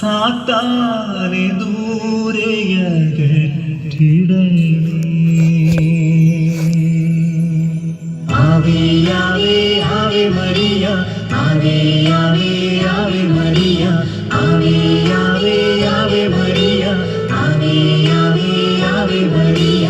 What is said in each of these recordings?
സാത്താനെ ദൂരെയകറ്റിടണേ. ആവേ ആവേ Ave Maria, ആവേ ആവേ Ave Maria, ആവേ ആവേ Ave Maria, ആവേ ആവേ Ave Maria.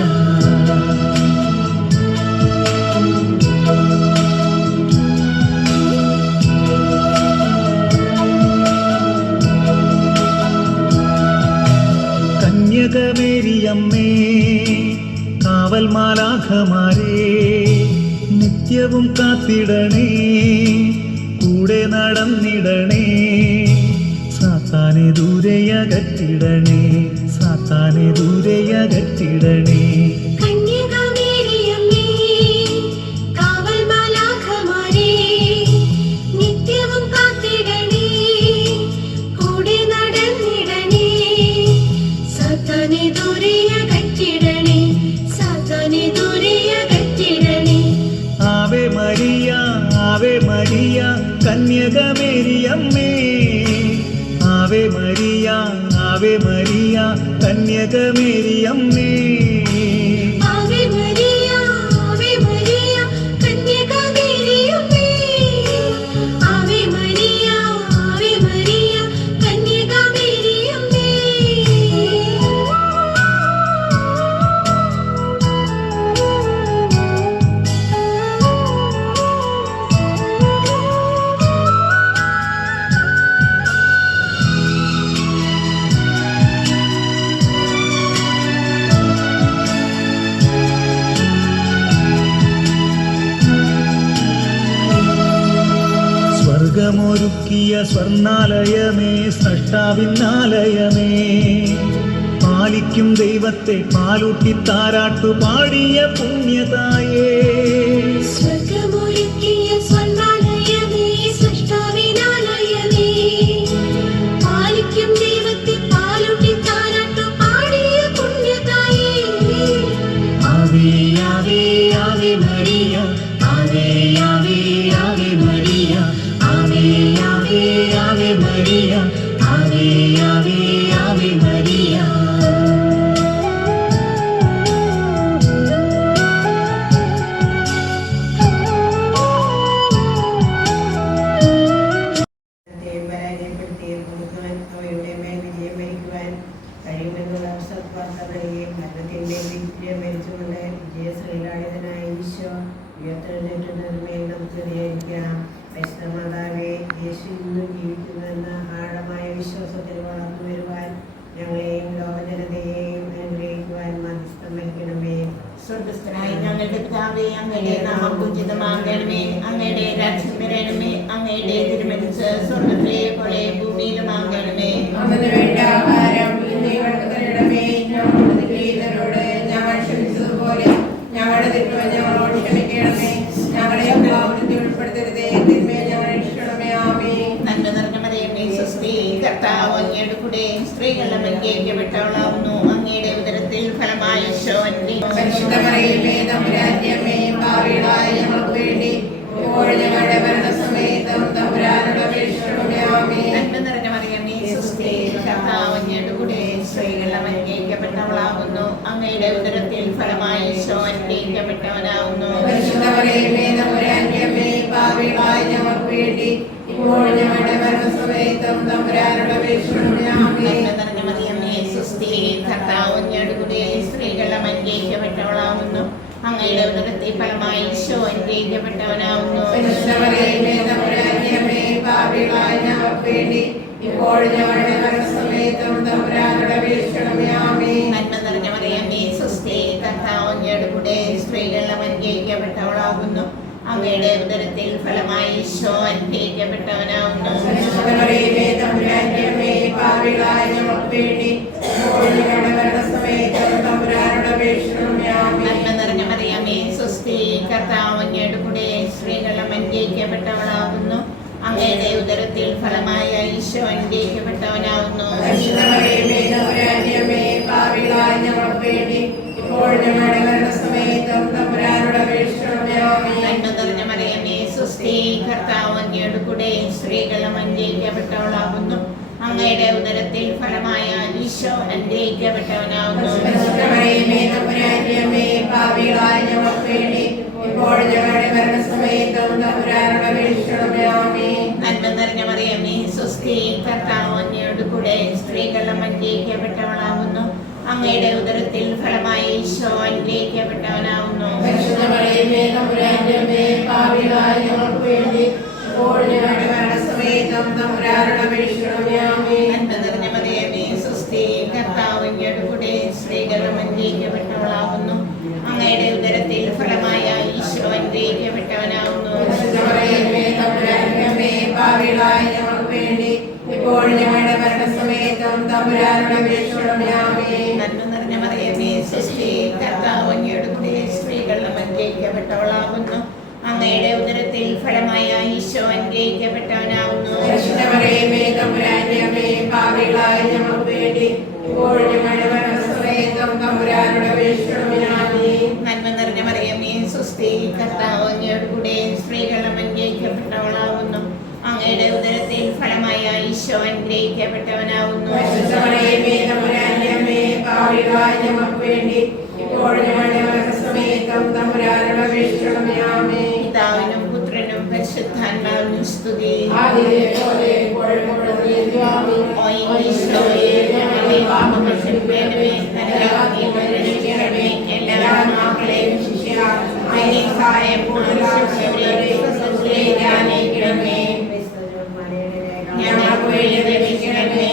കന്യകമേരിയമ്മേ, കാവൽ മാലാഖമാരേ, നിത്യവും കാത്തിടണേ, കൂടെ നടന്നിടണേ, സാത്താനെ ദൂരെയകറ്റിടണേ, സാത്താനെ ദൂരെയകറ്റിടണേ. Ave Maria, Ave Maria, കന്യകമേരിയമ്മേ, Ave Maria, Ave Maria, കന്യകമേരിയമ്മേ. സ്വർഗമൊരുക്കിയ സ്വർണാലയമേ, സ്രഷ്ടാവിന്നാലയമേ, പാലിക്കും ദൈവത്തെ പാലൂട്ടി താരാട്ടു പാടിയ പുണ്യതായേ. സ്വർഗമൊരുക്കിയ സ്വർണാലയമേ, സ്രഷ്ടാവിന്നാലയമേ, പാലിക്കും ദൈവത്തെ പാലൂട്ടി താരാട്ടു പാടിയ പുണ്യതായേ. ആവേ ആവേ ആവേ മരിയ, ആവേ ആവേ ആവേ മരിയ, ആവേ ആവേ ആവേ മരിയ, ആവേ ആവേ ആവേ മരിയ. അവയുടെ മേൽ വിജയം വരിക്കുവാൻ കഴിയുമെന്നുള്ള സത്വാർത്തകളെയും മരണത്തിൻ്റെ വിജയം വരിച്ചുകൊണ്ട് വിജയശ്രീലാളിതനായ ഈശോ ഉയർത്തെഴുന്നേറ്റുന്നതിന്മേൽ നമുക്ക് വിചാരിക്കാം. പരിശുദ്ധമാതാവേ, യേശു ഇന്നും ജീവിക്കുന്നുവെന്ന ആഴമായ വിശ്വാസത്തിൽ വളർന്നു വരുവാൻ ഞങ്ങളെയും ലോകജനതയെയും അനുഗ്രഹിക്കുവാൻ മധ്യസ്ഥം വഹിക്കണമേ. സ്വർഗസ്ഥനായ ഞങ്ങളുടെ പിതാവേ, അങ്ങയുടെ നാമം പൂജിതമാകണമേ, അങ്ങയുടെ രാജ്യം വരണമേ, അങ്ങയുടെ തിരുമനസ്സ് സ്വർഗ്ഗത്തിലെ പോലെ ഭൂമിയിലുമാകണമേ. അന്നു വേണ്ട ആഹാരം ഇന്ന് ഞങ്ങൾക്ക് തരണമേ, ഞങ്ങളുടെ തെറ്റുകാരോട് ഞങ്ങൾ ക്ഷമിച്ചതുപോലെ ഞങ്ങളുടെ തെറ്റുകൾ ഞങ്ങളോട് ക്ഷമിക്കണമേ, ഞങ്ങളെ പാപത്തിൽ ഉൾപ്പെടുത്തരുതേ, തിന്മയിൽ ഞങ്ങളെ രക്ഷിക്കണമേ. ആമേൻ. നന്മ നിറഞ്ഞ മറിയമേ, സ്വസ്തി, കർത്താവ് അങ്ങയുടെ കൂടെ സ്ത്രീകൾ അനുഗ്രഹിക്കപ്പെട്ടവളാവുന്നു, അങ്ങയുടെ ഉദരത്തിൽ ഫലമായി ഈശോ അനുഗ്രഹിക്കപ്പെട്ടവനാകുന്നു. പരിശുദ്ധ മറിയമേ, തമ്പുരാന്റെ അമ്മേ, പാപികളായ ഞങ്ങൾക്ക് വേണ്ടി ഇപ്പോഴും ഞങ്ങളുടെ മരണസമയത്തും തമ്പുരാനോട് അപേക്ഷിക്കണമേ. ആമേൻ. നന്മ നിറഞ്ഞ മറിയമേ, സ്വസ്തി, കർത്താവ് അങ്ങയുടെ കൂടെ സ്ത്രീകൾ അനുഗ്രഹിക്കപ്പെട്ടവളാകുന്നു, അങ്ങയുടെ ഉദരത്തിൽ ഫലമായി ഈശോ അനുഗ്രഹിക്കപ്പെട്ടവനാകുന്നു. പരിശുദ്ധ മറിയമേ, തമ്പുരാന്റെ അമ്മേ, പാപികളായ ഞങ്ങൾക്ക് വേണ്ടി ഇപ്പോഴും ഞങ്ങളുടെ മരണസമയത്തും തമ്പുരാനോട് അപേക്ഷിക്കണമേ. ആമേൻ. നന്മ നിറഞ്ഞ മറിയമേ, സ്വസ്തി, കർത്താവ് അങ്ങയുടെ കൂടെ സ്ത്രീകൾ അനുഗ്രഹിക്കപ്പെട്ടവളാകുന്നു, അങ്ങയുടെ ഉദരത്തിൽ ഫലമായി ഈശോ അനുഗ്രഹിക്കപ്പെട്ടവനാകുന്നു. പരിശുദ്ധ മറിയമേ, തമ്പുരാന്റെ അമ്മേ, പാപികളായ ഞങ്ങൾക്ക് വേണ്ടി ഇപ്പോഴും ഞങ്ങളുടെ മരണസമയത്തും തമ്പുരാനോട് അപേക്ഷിക്കണമേ. ആമേൻ. നന്മ നിറഞ്ഞ മറിയമേ, സ്വസ്തി, കർത്താവ് അങ്ങയുടെ കൂടെ സ്ത്രീകൾ അനുഗ്രഹിക്കപ്പെട്ടവളാകുന്നു, അങ്ങയുടെ ഉദരത്തിൽ ഫലമായി ഈശോ അനുഗ്രഹിക്കപ്പെട്ടവനാകുന്നു. പരിശുദ്ധ മറിയമേ, തമ്പുരാന്റെ അമ്മേ, പാപികളായ ഞങ്ങൾക്ക് വേണ്ടി ഇപ്പോഴും ഞങ്ങളുടെ മരണസമയത്തും തമ്പുരാനോട് അപേക്ഷിക്കണമേ. ആമേൻ. നന്മ നിറഞ്ഞ മറിയമേ, സ്വസ്തി, കർത്താവ് അങ്ങയുടെ കൂടെ സ്ത്രീകൾ അനുഗ്രഹിക്കപ്പെട്ടവളാകുന്നു, അങ്ങയുടെ ഉദരത്തിൽ ഫലമായ ഈശോ അനുഗ്രഹിക്കപ്പെട്ടവനാകുന്നു. പരിശുദ്ധ മറിയമേ, തമ്പുരാന്റെ അമ്മേ, പാപികളായ ഞങ്ങൾക്ക് വേണ്ടി ഇപ്പോഴും ഞങ്ങളുടെ മരണസമയത്തും തമ്പുരാനോട് അപേക്ഷിക്കണമേ. ആമേൻ. നന്മ നിറഞ്ഞ മറിയമേ, സ്വസ്തി, കർത്താവ് അങ്ങയുടെ കൂടെ സ്ത്രീകൾ അനുഗ്രഹിക്കപ്പെട്ടവളാകുന്നു, അങ്ങയുടെ ഉദരത്തിൽ ഫലമായ ഈശോ അനുഗ്രഹിക്കപ്പെട്ടവനാകുന്നു. പരിശുദ്ധമറിയമേ, തമ്പുരാന്റെ അമ്മേ, പാപികളായ ഞങ്ങൾക്ക് വേണ്ടി ഇപ്പോൾ ഞങ്ങളുടെ മരണസമയത്തും തമ്പുരാനോട് അപേക്ഷിക്കണമേ. ആമേൻ. നന്മ നിറഞ്ഞ മറിയമേ, സ്വസ്തി, കർത്താവ് അങ്ങയോട് കൂടെ സ്ത്രീകൾ അനുഗ്രഹിക്കപ്പെട്ടവളാകുന്നു. അങ്ങയുടെ ഉദരത്തിൽ ഫലമായ ഈശോ അനുഗ്രഹിക്കപ്പെട്ടവനാകുന്നു. പരിശുദ്ധമറിയമേ, തമ്പുരാന്റെ അമ്മേ, പാപികളായ ഞങ്ങൾക്ക് വേണ്ടി ഇപ്പോൾ ഞങ്ങളുടെ മരണസമയത്തും തമ്പുരാനോട് അപേക്ഷിക്കണമേ. ആമേൻ. നന്മ നിറഞ്ഞ മറിയമേ, സ്വസ്തി, കർത്താവ് അങ്ങയോട് കൂടെ സ്ത്രീകൾ അനുഗ്രഹിക്കപ്പെട്ടവളാകുന്നു. അങ്ങയുടെ ഉദരത്തിൽ ഫലമായ ഈശോ അനുഗ്രഹിക്കപ്പെട്ടവനാകുന്നു. പരിശുദ്ധമറിയമേ, തമ്പുരാന്റെ അമ്മേ, പാപികളായ ഞങ്ങൾക്ക് വേണ്ടി ഇപ്പോൾ ഞങ്ങളുടെ മരണസമയത്തും തമ്പുരാനോട് അപേക്ഷിക്കണമേ. ആമേൻ. നന്മ നിറഞ്ഞ മറിയമേ, സ്വസ്തി, കർത്താവ് അങ്ങയോട് കൂടെ സ്ത്രീകൾ അനുഗ്രഹിക്കപ്പെട്ടവളാകുന്നു. അങ്ങയുടെ ഉദരത്തിൽ ഫലമായ ഈശോ അനുഗ്രഹിക്കപ്പെട്ടവനാകുന്നു. പരിശുദ്ധമറിയമേ, തമ്പുരാന്റെ അമ്മേ, പാപികളായ ഞങ്ങൾക്ക് വേണ്ടി ഇപ്പോൾ ഞങ്ങളുടെ മരണസമയത്തും തമ്പുരാനോട് അപേക്ഷിക്കണമേ. ആമേൻ. നന്മ നിറഞ്ഞ മറിയമേ, സ്വസ്തി, കർത്താവ് അങ്ങയോട് കൂടെ സ്ത്രീകൾ അനുഗ്രഹിക്കപ്പെട്ടവളാകുന്നു. അങ്ങയുടെ ഉദരത്തിൽ ഫലമായ ഈശോ അനുഗ്രഹിക്കപ്പെട്ടവനാകുന്നു. പരിശുദ്ധമറിയമേ, തമ്പുരാന്റെ അമ്മേ, പാപികളായ ഞങ്ങൾക്ക് വേണ്ടി ഇപ്പോൾ ഞങ്ങളുടെ മരണസമയത്തും തമ്പുരാനോട് അപേക്ഷിക്കണമേ. ആമേൻ. പിതാവിനും പുത്രനും പരിശുദ്ധാത്മാവിനും സ്തുതി. ആദിയിലെ പോലെ ഇപ്പോഴും എപ്പോഴും ആമേൻ. ഓ ഈശോയെ, ഞങ്ങളുടെ പാപങ്ങൾ ക്ഷമിക്കണമേ, നരകാഗ്നിയിൽ നിന്ന് രക്ഷിക്കണമേ, എല്ലാ ആത്മാക്കളെയും അങ്ങേ സഹായം കൂടുതൽ സ്വർഗ്ഗത്തിലേക്ക് ആനയിക്കണമേ. ഞങ്ങൾക്ക് വേണ്ടി അപേക്ഷിക്കണമേ.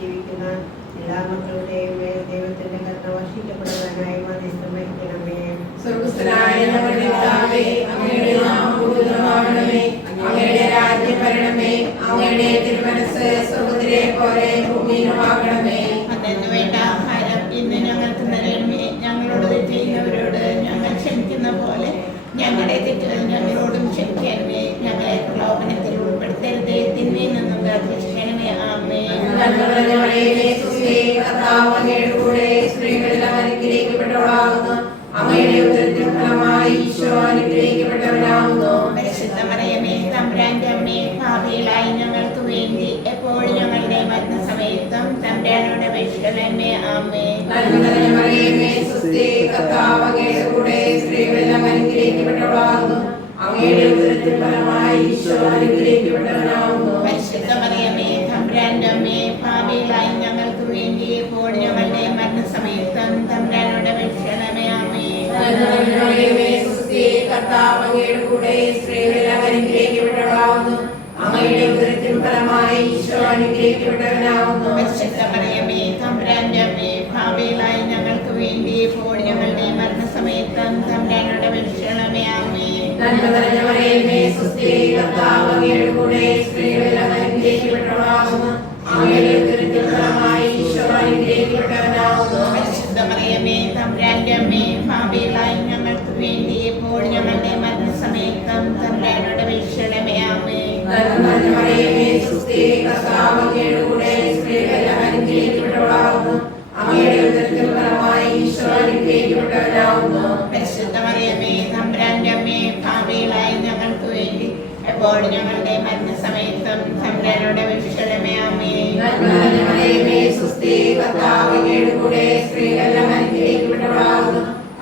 ജീവിക്കുന്ന എല്ലാ മക്കളുടെയും മേൽ ദൈവത്തിന്റെ കരുണ വർഷിക്കപ്പെടുവാനായി മധ്യസ്ഥം വഹിക്കണമേ. സ്വർഗ്ഗസ്ഥനായ ഞങ്ങളുടെ പിതാവേ, അങ്ങയുടെ നാമം പൂജിതമാകണമേ. അങ്ങയുടെ രാജ്യം വരണമേ. അങ്ങയുടെ തിരുമനസ്സ് സ്വർഗ്ഗത്തിലെ പോലെ ഭൂമിയിലുമാകണമേ. അന്നു വേണ്ട ആഹാരം ഇന്ന് ഞങ്ങൾക്ക് തരണമേ. ഞങ്ങളോട് തെറ്റ് ചെയ്യുന്നവരോട് ഞങ്ങൾ ക്ഷമിക്കുന്ന പോലെ ഞങ്ങളുടെ തെറ്റുകൾ ഞങ്ങളോടും ക്ഷമിക്കണമേ. ഞങ്ങളെ പ്രലോഭനത്തിൽ ഉൾപ്പെടുത്തരുതേ, തിന്മയിൽ നിന്നും കാത്തുരക്ഷിക്കണമേ. ആമേൻ. നന്മ നിറഞ്ഞ മറിയമേ, സുസ്ഥി, കർത്താവ് അങ്ങയുടെ കൂടെ സ്ത്രീകളെല്ലാം അനുഗ്രഹിക്കപ്പെട്ടവളാകുന്നു. അങ്ങയുടെ ഉദരത്തിൻ ഫലമായി ഈശോ അനുഗ്രഹിക്കപ്പെട്ടവനാകുന്നു. പരിശുദ്ധ മറിയമേ, തമ്പുരാന്റെ അമ്മേ, പാപികളായ ഞങ്ങൾക്ക് വേണ്ടി എപ്പോഴും ഞങ്ങളുടെ മരണസമയത്തും തമ്പുരാനോട് അപേക്ഷിക്കണമേ. ആമേൻ. നന്മ നിറഞ്ഞ മറിയമേ, സുസ്ഥി, കർത്താവ് അങ്ങയുടെ കൂടെ സ്ത്രീകളെല്ലാം അനുഗ്രഹിക്കപ്പെട്ടവളാകുന്നു. അങ്ങയുടെ ഉദരത്തിൻ ഫലമായി ഈശോ അനുഗ്രഹിക്കപ്പെട്ടവനാകുന്നു. പരിശുദ്ധ മറിയമേ, തമ്പുരാന്റെ അമ്മേ, പാപികളായ ഞങ്ങൾക്ക് വേണ്ടി എപ്പോഴും ഞങ്ങളുടെ മരണസമയത്തും തമ്പുരാനോട് അപേക്ഷിക്കണമേ. ആമേൻ. നന്മ നിറഞ്ഞ മറിയമേ, സുസ്ഥി, കർത്താവ് അങ്ങയുടെ കൂടെ സ്ത്രീകളെല്ലാം അനുഗ്രഹിക്കപ്പെട്ടവളാകുന്നു. അങ്ങയുടെ ഉദരത്തിൻ ഫലമായി ഈശോ അനുഗ്രഹിക്കപ്പെട്ടവനാകുന്നു. പരിശുദ്ധ മറിയമേ, തമ്പുരാന്റെ അമ്മേ, പാപികളായ ഞങ്ങൾക്ക് വേണ്ടി എപ്പോഴും ഞങ്ങളുടെ മരണസമയത്തും തമ്പുരാനോട് അപേക്ഷിക്കണമേ. ആമേൻ. നന്മ നിറഞ്ഞ മറിയമേ, സുസ്ഥി, കർത്താവ് അങ്ങയുടെ കൂടെ സ്ത്രീകളെല്ലാം അനുഗ്രഹിക്കപ്പെട്ടവളാകുന്നു. അങ്ങയുടെ ഉദരത്തിൻ ഫലമായി ഈശോ അനുഗ്രഹിക്കപ്പെട്ടവനാകുന്നു. പരിശുദ്ധ മറിയമേ, തമ്പുരാന്റെ അമ്മേ, പാപികളായ ഞങ്ങൾക്ക് വേണ്ടി എപ്പോഴും ഞങ്ങളുടെ മരണസമയത്തും തമ്പുരാനോട് അപേക്ഷിക്കണമേ. ആമേൻ. നന്മ നിറഞ്ഞ മറിയമേ, സുസ്ഥി, കർത്താവ് അങ്ങയുടെ കൂടെ സ്ത്രീകളെല്ലാം അനുഗ്രഹിക്കപ്പെട്ടവളാകുന്നു. അങ്ങയുടെ ഉദരത്തിൻ ഫലമായി ഈശോ അനുഗ്രഹിക്കപ്പെട്ടവനാകുന്നു. പരിശുദ്ധ മറിയമേ, തമ്പുരാന്റെ അമ്മേ, പാപികളായ ഞങ്ങൾക്ക് വേണ്ടി എപ്പോഴും ഞങ്ങളുടെ മരണസമയത്തും തമ്പുരാനോട് അപേക്ഷിക്കണമേ. ആമേൻ. നന്മ നിറഞ്ഞ മറിയമേ, സുസ്ഥി, കർത്താവ് അങ്ങയുടെ കൂടെ സ്ത്രീകളെല്ലാം അനുഗ്രഹിക്കപ്പെട്ടവളാകുന്നു.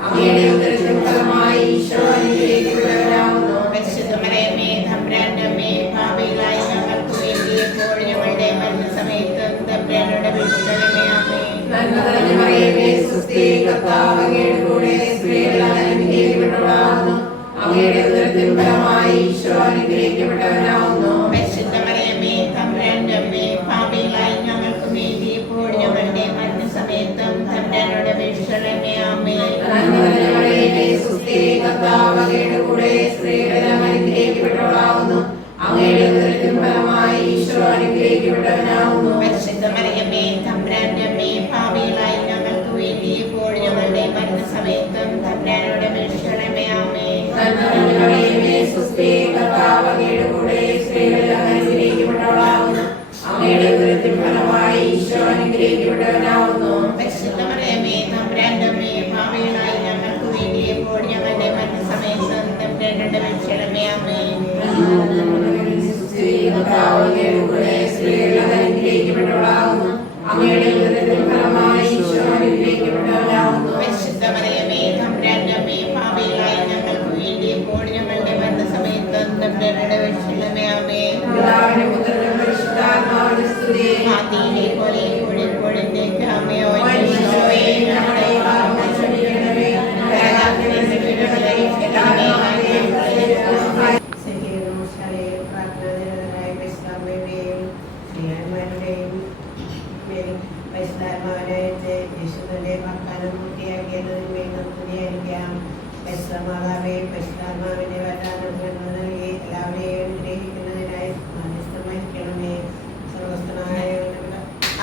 അങ്ങയുടെ ഉദരത്തിൻ ഫലമായി ഈശോ അനുഗ്രഹിക്കപ്പെട്ടവനാകുന്നു. പരിശുദ്ധ മറിയമേ, തമ്പുരാന്റെ അമ്മേ, പാപികളായ ഞങ്ങൾക്ക് വേണ്ടി എപ്പോഴും ഞങ്ങളുടെ മരണസമയത്തും തമ്പുരാനോട് അപേക്ഷിക്കണമേ. ആമേൻ. നന്മ നിറഞ്ഞ മറിയമേ, സുസ്ഥി, കർത്താവ് അങ്ങയുടെ കൂടെ സ്ത്രീകളെല്ലാം അനുഗ്രഹിക്കപ്പെട്ടവളാകുന്നു. അങ്ങയുടെ ഉദരത്തിൻ ഫലമായി ഈശോ അനുഗ്രഹിക്കപ്പെട്ടവനാകുന്നു. പരിശുദ്ധ മറിയമേ, തമ്പുരാന്റെ അമ്മേ, പാപികളായ ഞങ്ങൾക്ക് വേണ്ടി എപ്പോഴും ഞങ്ങളുടെ മരണസമയത്തും തമ്പുരാനോട് അപേക്ഷിക്കണമേ. ആമേൻ. നന്മ നിറഞ്ഞ മറിയമേ, സുസ്ഥി, കർത്താവ് അങ്ങയുടെ കൂടെ സ്ത്രീകളെല്ലാം അനുഗ്രഹിക്കപ്പെട്ടവളാകുന്നു. അങ്ങയുടെ ഉദരത്തിൻ ഫലമായി ഈശോ അനുഗ്രഹിക്കപ്പെട്ടവനാകുന്നു. പരിശുദ്ധ മറിയമേ, തമ്പുരാന്റെ അമ്മേ, പാപികളായ ഞങ്ങൾക്ക് വേണ്ടി എപ്പോഴും ഞങ്ങളുടെ മരണസമയത്തും തമ്പുരാനോട് അപേക്ഷിക്കണമേ. ആമേൻ. നന്മ നിറഞ്ഞ മറിയമേ, സുസ്ഥി, കർത്താവ് അങ്ങയുടെ കൂടെ സ്ത്രീകളെല്ലാം അനുഗ്രഹിക്കപ്പെട്ടവളാകുന്നു. പിതാവിനും പുത്രനും പരിശുദ്ധാത്മാവിനും സ്തുതി. ആദിയിലെ പോലെ ഇപ്പോഴെപ്പോഴത്തേക്ക് അമ്മയോ ഈശോയെ ഞങ്ങളുടെ പാപങ്ങൾ ക്ഷമിക്കണമേ. നരകാഗ്നിയിൽ നിന്ന് രക്ഷിക്കണമേ. എല്ലാ ആത്മാക്കളെയും സഖ്യവും ശാലയും പ്രാർത്ഥനാനിരതരായ പരിശുദ്ധാത്മാവിനെയും ശ്രീയാന്മാരുടെയും പരിശുദ്ധാത്മാവിനായിട്ട് യേശുവിന്റെ വാഗ്ദാനം പൂർത്തിയാക്കിയതിന്മേൽ നമുക്ക് ധ്യാനിക്കാം. പരിശുദ്ധമാതാവേ, പരിശുദ്ധാത്മാവിന്റെ വരദാനം നൽകി എല്ലാവരെയും ഗ്രഹിക്കുന്നതിനായി മധ്യസ്ഥം വഹിക്കണമേ. സർവസ്ഥനായ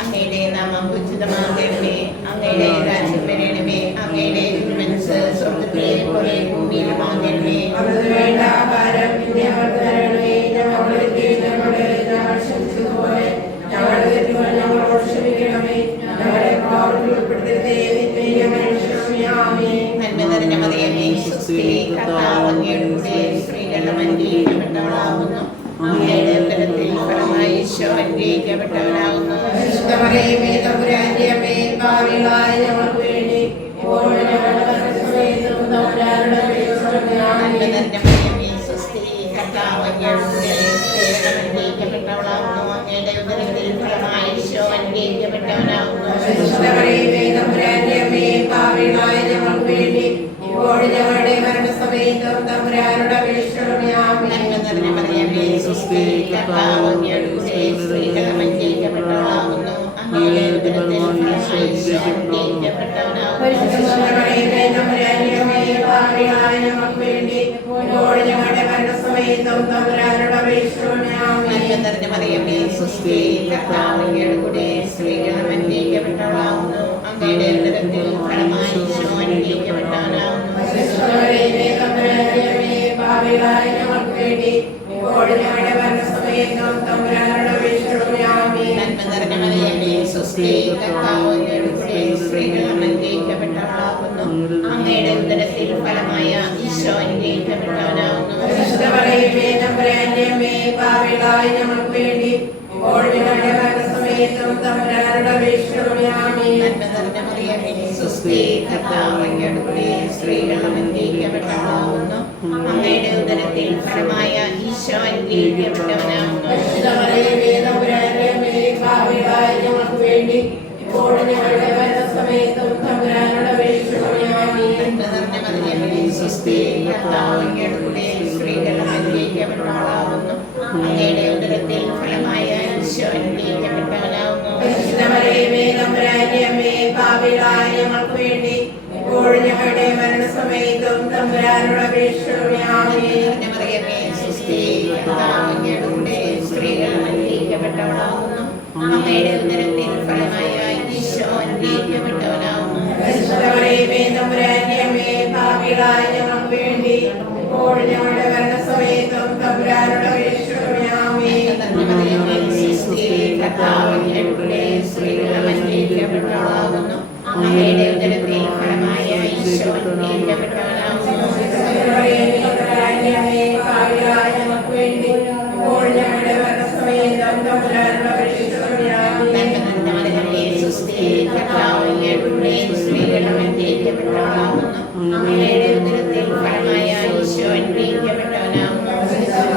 അങ്ങയുടെ നാമം ഉചിതമാകണമേ. അങ്ങയുടെ രാജ്യം വരണമേ. അങ്ങയുടെ തിരുമനസ്സ് സ്വർഗ്ഗത്തിലെ പോലെ ഭൂമിയിലുമാകണമേ. അവർക്ക് വേണ്ട ആഹാരം ഇന്ന് ഞങ്ങൾക്ക് തരണമേ. ഞങ്ങളുടെ തെറ്റുകളോട് ഞങ്ങൾ ക്ഷമിച്ചതുപോലെ ഞങ്ങളുടെ തെറ്റുകൾ ഞങ്ങളോട് ക്ഷമിക്കണമേ. ഞങ്ങളെ പ്രലോഭനത്തിൽ ഉൾപ്പെടുത്തരുതേ. തിന്മയിൽ ഞങ്ങളെ രക്ഷിക്കണമേ. ആമേൻ. നന്മ നിറഞ്ഞ മറിയമേ, സ്വസ്തി, കർത്താവ് അങ്ങയുടെ കൂടെ സ്ത്രീകളുടെ അനുഗ്രഹിക്കപ്പെട്ടവളാകുന്നു. അങ്ങയുടെ ഉദരത്തിൻ ഫലമായി ഈശോ അനുഗ്രഹിക്കപ്പെട്ടവനാകുന്നു. പരിശുദ്ധ മറിയമേ, തമ്പുരാന്റെ അമ്മേ, പാപികളായ ഞങ്ങൾക്ക് വേണ്ടി ഇപ്പോഴും ഞങ്ങളുടെ മരണസമയത്തും തമ്പുരാനോട് അപേക്ഷിക്കണമേ. നന്മ ആമേൻ. നിറഞ്ഞ മറിയമേ, സ്വസ്തി, കർത്താവ് അങ്ങയുടെ കൂടെ സ്ത്രീകളുടെ അനുഗ്രഹിക്കപ്പെട്ടവളാകുന്നു. അങ്ങയുടെ ഉദരത്തിൻ ഫലമായി ഈശോ അനുഗ്രഹിക്കപ്പെട്ടവനാകുന്നു. പരിശുദ്ധ മറിയമേ, തമ്പുരാന്റെ അമ്മേ, പാപികളായ ഞങ്ങൾക്ക് വേണ്ടി ഇപ്പോഴും ഞങ്ങളുടെ മരണസമയത്തും തമ്പുരാനോട് അപേക്ഷിക്കണമേ. ആമേൻ. നന്മ നിറഞ്ഞ മറിയമേ, സ്വസ്തി, കർത്താവ് അങ്ങയുടെ കൂടെ സ്ത്രീകളുടെ അനുഗ്രഹിക്കപ്പെട്ടവളാകുന്നു. അങ്ങയുടെ ഉദരത്തിൻ ഫലമായി ഈശോ അനുഗ്രഹിക്കപ്പെട്ടവനാകുന്നു. പരിശുദ്ധ മറിയമേ, തമ്പുരാന്റെ അമ്മേ, പാപികളായ ഞങ്ങൾക്ക് വേണ്ടി ഇപ്പോഴും ഞങ്ങളുടെ മരണസമയത്തും തമ്പുരാനോട് അപേക്ഷിക്കണമേ. ആമേൻ. നന്മ നിറഞ്ഞ മറിയമേ, സ്വസ്തി, കർത്താവ് അങ്ങയുടെ കൂടെ സ്ത്രീകളും അനുഗ്രഹിക്കപ്പെട്ടവളാകുന്നു. അങ്ങയുടെ ഉദരത്തിൻ ഫലമായി ഈശോ അനുഗ്രഹിക്കപ്പെട്ടവനാകുന്നു. പരിശുദ്ധ മറിയമേ, തമ്പുരാന്റെ അമ്മേ, പാപികളായ ഞങ്ങൾക്ക് വേണ്ടി ഇപ്പോഴും ഞങ്ങളുടെ മരണസമയത്തും തമ്പുരാനോട് അപേക്ഷിക്കണമേ. ആമേൻ. നന്മ നിറഞ്ഞ മറിയമേ, സ്വസ്തി, കർത്താവ് അങ്ങയുടെ കൂടെ സ്ത്രീകളും അനുഗ്രഹിക്കപ്പെട്ടവളാകുന്നു. അങ്ങയുടെ ഉദരത്തിൻ ഫലമായ ഈശോ അനുഗ്രഹിക്കപ്പെട്ടവനാകുന്നു. പരിശുദ്ധ മറിയമേ, തമ്പുരാന്റെ അമ്മേ, പാപികളായ ഞങ്ങൾക്ക് വേണ്ടി ഇപ്പോഴും ഞങ്ങളുടെ മരണസമയത്തും തമ്പുരാനോട് അപേക്ഷിക്കണമേ. ആമേൻ. നന്മ നിറഞ്ഞ മറിയമേ, സ്വസ്തി, കർത്താവ് അങ്ങയുടെ കൂടെ സ്ത്രീകളും അനുഗ്രഹിക്കപ്പെട്ടവളാകുന്നു. അങ്ങയുടെ ഉദരത്തിൻ ഫലമായ ഈശോ അനുഗ്രഹിക്കപ്പെട്ടവനാകുന്നു. പരിശുദ്ധ മറിയമേ, തമ്പുരാന്റെ അമ്മേ, പാപികളായ ഞങ്ങൾക്ക് വേണ്ടി ഇപ്പോഴും ഞങ്ങളുടെ മരണസമയത്തും തമ്പുരാനോട് അപേക്ഷിക്കണമേ. ആമേൻ. നന്മ നിറഞ്ഞ മറിയമേ, സ്വസ്തി, കർത്താവ് അങ്ങയുടെ കൂടെ സ്ത്രീകളും അനുഗ്രഹിക്കപ്പെട്ടവളാകുന്നു. അങ്ങയുടെ ഉദരത്തിൻ ഫലമായ ഈശോ അനുഗ്രഹിക്കപ്പെട്ടവനാകുന്നു. പരിശുദ്ധ മറിയമേ, തമ്പുരാന്റെ അമ്മേ, പാപികളായ ഞങ്ങൾക്ക് വേണ്ടി ഇപ്പോഴും ഞങ്ങളുടെ മരണസമയത്തും തമ്പുരാനോട് അപേക്ഷിക്കണമേ. ആമേൻ. നന്മ മറിയമേ, സ്വസ്തി, കർത്താവ് അങ്ങയുടെ കൂടെ സ്ത്രീകളും അനുഗ്രഹിക്കപ്പെട്ടവളാകുന്നു. അങ്ങയുടെ ഉദരത്തിൻ ഫലമായ ഈശോ അനുഗ്രഹിക്കപ്പെട്ടവനാകുന്നു. പരിശുദ്ധ മറിയമേ, തമ്പുരാന്റെ അമ്മേ, പാപികളായ ഞങ്ങൾക്ക് വേണ്ടി ഇപ്പോഴും ഞങ്ങളുടെ മരണസമയത്തും തമ്പുരാനോട് അപേക്ഷിക്കണമേ. ആമേൻ. നന്മ മറിയമേ, സ്വസ്തി, കർത്താവ് അങ്ങയുടെ കൂടെ സ്ത്രീകളും അനുഗ്രഹിക്കപ്പെട്ടവളാകുന്നു. അങ്ങയുടെ ഉദരത്തിൻ ഫലമായ ഈശോ അനുഗ്രഹിക്കപ്പെട്ടവനാകുന്നു. മറിയമേ, തമ്പുരാന്റെ അമ്മേ, പാപികളായ ഞങ്ങൾക്ക് വേണ്ടി ഇപ്പോഴും ഞങ്ങളുടെ മരണസമയത്തും തമ്പുരാനോട് അപേക്ഷിക്കണമേ. ആമേൻ. നന്മ നിറഞ്ഞ മറിയമേ, സ്വസ്തി, കർത്താവ് അങ്ങയുടെ കൂടെ സ്ത്രീകളും അനുഗ്രഹിക്കപ്പെട്ടവളാകുന്നു. അങ്ങയുടെ ഉദരത്തിൻ ഫലമായ ഈശോ അനുഗ്രഹിക്കപ്പെട്ടവനാകുന്നു.